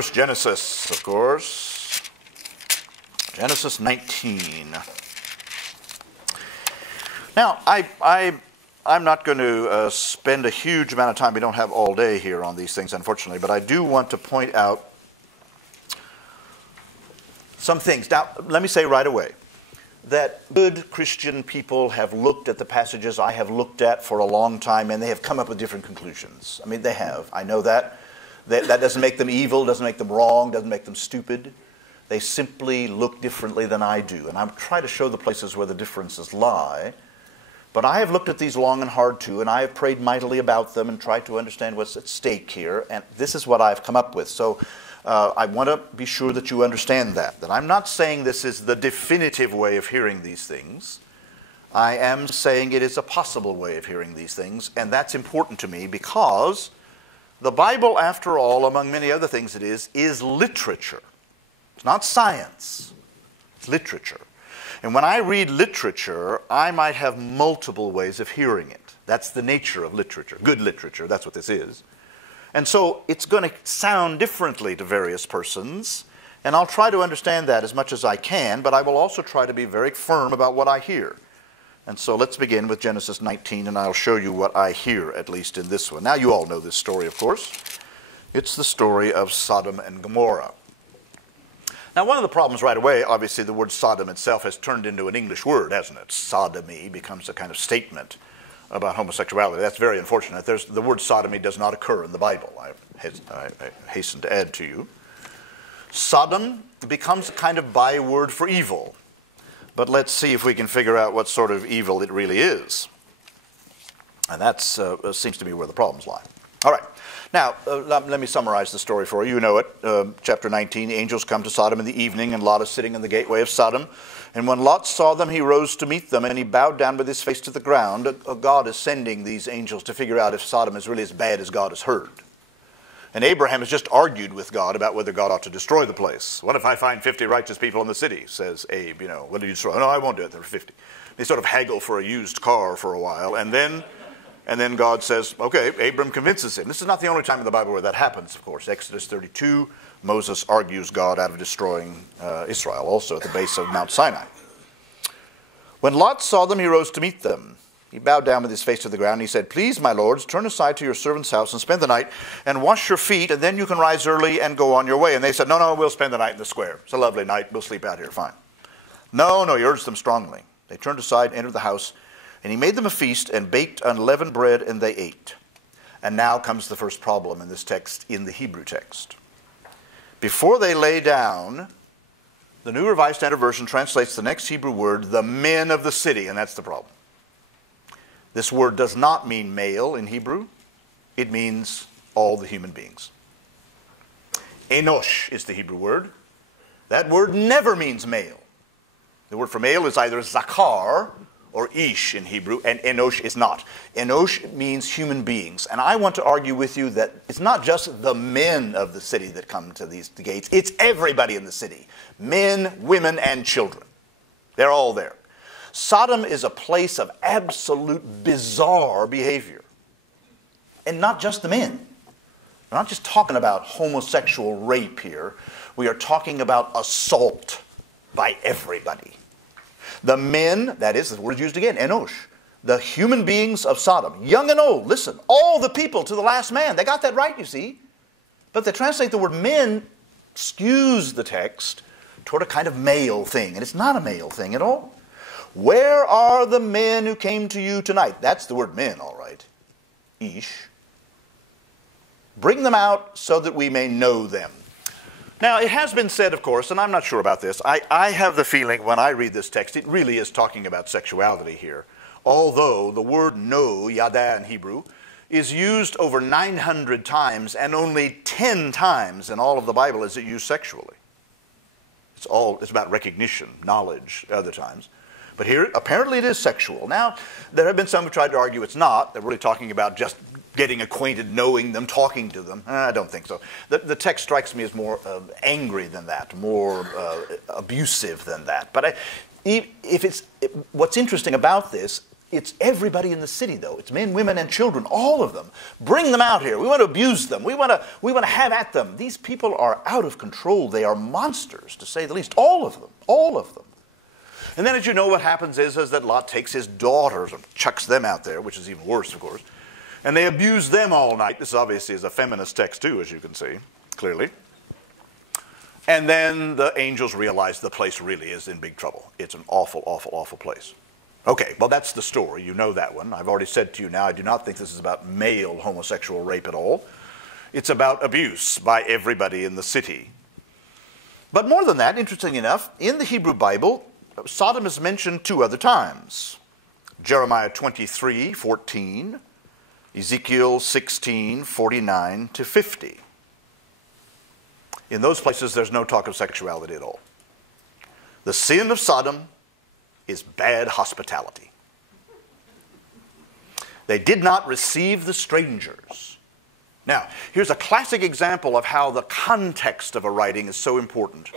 First Genesis, of course. Genesis 19. Now, I'm not going to spend a huge amount of time. We don't have all day here on these things, unfortunately, but I do want to point out some things. Now, let me say right away that good Christian people have looked at the passages I have looked at for a long time, and they have come up with different conclusions. I mean, they have. I know that. That doesn't make them evil, doesn't make them wrong, doesn't make them stupid. They simply look differently than I do. And I'm trying to show the places where the differences lie. But I have looked at these long and hard too, and I have prayed mightily about them and tried to understand what's at stake here. And this is what I've come up with. So I want to be sure that you understand that I'm not saying this is the definitive way of hearing these things. I am saying it is a possible way of hearing these things, and that's important to me because the Bible, after all, among many other things it is literature. It's not science. It's literature. And when I read literature, I might have multiple ways of hearing it. That's the nature of literature. Good literature, that's what this is. And so it's going to sound differently to various persons, and I'll try to understand that as much as I can, but I will also try to be very firm about what I hear. And so let's begin with Genesis 19, and I'll show you what I hear, at least in this one. Now, you all know this story, of course. It's the story of Sodom and Gomorrah. Now, one of the problems right away, obviously, the word Sodom itself has turned into an English word, hasn't it? Sodomy becomes a kind of statement about homosexuality. That's very unfortunate. The word sodomy does not occur in the Bible, I hasten to add to you. Sodom becomes a kind of byword for evil. But let's see if we can figure out what sort of evil it really is. And that seems to be where the problems lie. All right. Now, let me summarize the story for you. You know it. Chapter 19, angels come to Sodom in the evening, and Lot is sitting in the gateway of Sodom. And when Lot saw them, he rose to meet them, and he bowed down with his face to the ground. God is sending these angels to figure out if Sodom is really as bad as God has heard. And Abraham has just argued with God about whether God ought to destroy the place. What if I find 50 righteous people in the city, says Abe. What do you destroy? No, I won't do it. There are 50. They sort of haggle for a used car for a while, and then God says, okay, Abram convinces him. This is not the only time in the Bible where that happens, of course. Exodus 32, Moses argues God out of destroying Israel, also at the base of Mount Sinai. When Lot saw them, he rose to meet them. He bowed down with his face to the ground, and he said, please, my lords, turn aside to your servant's house and spend the night, and wash your feet, and then you can rise early and go on your way. And they said, no, we'll spend the night in the square. It's a lovely night. We'll sleep out here. Fine. No, he urged them strongly. They turned aside, entered the house, and he made them a feast and baked unleavened bread, and they ate. And now comes the first problem in this text, in the Hebrew text. Before they lay down, the New Revised Standard Version translates the next Hebrew word, the men of the city, and that's the problem. This word does not mean male in Hebrew. It means all the human beings. Enosh is the Hebrew word. That word never means male. The word for male is either zakar or ish in Hebrew, and enosh is not. Enosh means human beings. And I want to argue with you that it's not just the men of the city that come to these gates. It's everybody in the city. Men, women, and children. They're all there. Sodom is a place of absolute bizarre behavior. And not just the men. We're not just talking about homosexual rape here. We are talking about assault by everybody. The men, that is, the word is used again, enosh, the human beings of Sodom, young and old, listen, all the people to the last man. They got that right, you see. But they translate the word men, skews the text toward a kind of male thing. And it's not a male thing at all. Where are the men who came to you tonight? That's the word men, all right. Ish. Bring them out so that we may know them. Now, it has been said, of course, and I'm not sure about this, I have the feeling when I read this text, it really is talking about sexuality here. Although the word no, yada in Hebrew, is used over 900 times, and only 10 times in all of the Bible is it used sexually. It's about recognition, knowledge, other times. But here, apparently it is sexual. Now, there have been some who tried to argue it's not. They're really talking about just getting acquainted, knowing them, talking to them. I don't think so. The text strikes me as more angry than that, more abusive than that. But what's interesting about this It's everybody in the city, though. It's men, women, and children, all of them. Bring them out here. We want to abuse them. We want to have at them. These people are out of control. They are monsters, to say the least. All of them. All of them. And then, as you know, what happens is that Lot takes his daughters and chucks them out there, which is even worse, of course. And they abuse them all night. This obviously is a feminist text, too, as you can see, clearly. And then the angels realize the place really is in big trouble. It's an awful, awful, awful place. Okay, well, that's the story. You know that one. I've already said to you now, I do not think this is about male homosexual rape at all. It's about abuse by everybody in the city. But more than that, interesting enough, in the Hebrew Bible, Sodom is mentioned 2 other times. Jeremiah 23:14, Ezekiel 16:49-50. In those places, there's no talk of sexuality at all. The sin of Sodom is bad hospitality. They did not receive the strangers. Now, here's a classic example of how the context of a writing is so important.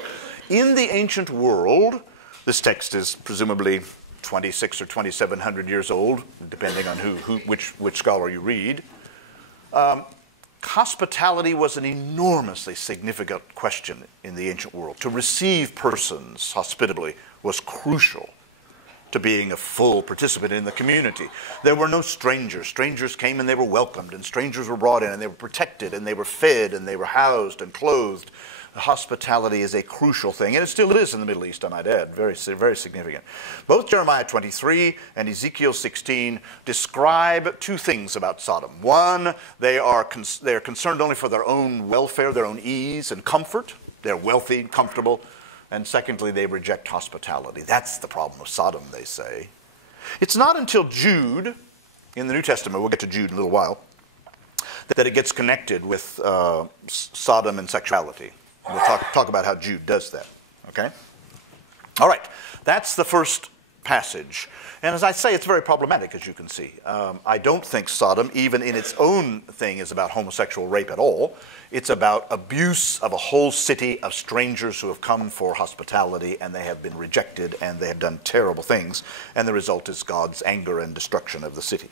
In the ancient world, this text is presumably 26 or 2700 years old, depending on which scholar you read. Hospitality was an enormously significant question in the ancient world. To receive persons hospitably was crucial to being a full participant in the community. There were no strangers. Strangers came and they were welcomed, and strangers were brought in, and they were protected, and they were fed, and they were housed and clothed. Hospitality is a crucial thing, and it still is in the Middle East, I might add, very, very significant. Both Jeremiah 23 and Ezekiel 16 describe 2 things about Sodom. One, they are concerned only for their own welfare, their own ease and comfort. They're wealthy and comfortable. And secondly, they reject hospitality. That's the problem of Sodom, they say. It's not until Jude, in the New Testament, we'll get to Jude in a little while, that it gets connected with Sodom and sexuality. We'll talk about how Jude does that, okay? All right, that's the first passage. And as I say, it's very problematic, as you can see. I don't think Sodom, even in its own thing, is about homosexual rape at all. It's about abuse of a whole city of strangers who have come for hospitality, and they have been rejected, and they have done terrible things. And the result is God's anger and destruction of the city.